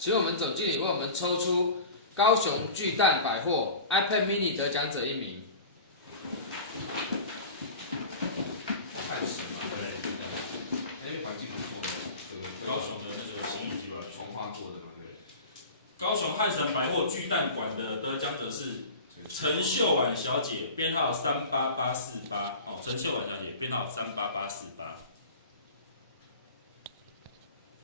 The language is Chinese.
请我们总经理为我们抽出高雄巨蛋百货 iPad mini 得奖者1名。看什么？对，哎，环境不错的，高雄的那个新义集团重画过的嘛，对。高雄汉神百货巨蛋馆的得奖者是陈秀婉小姐，编号38848。哦，陈秀婉小姐，编号38848。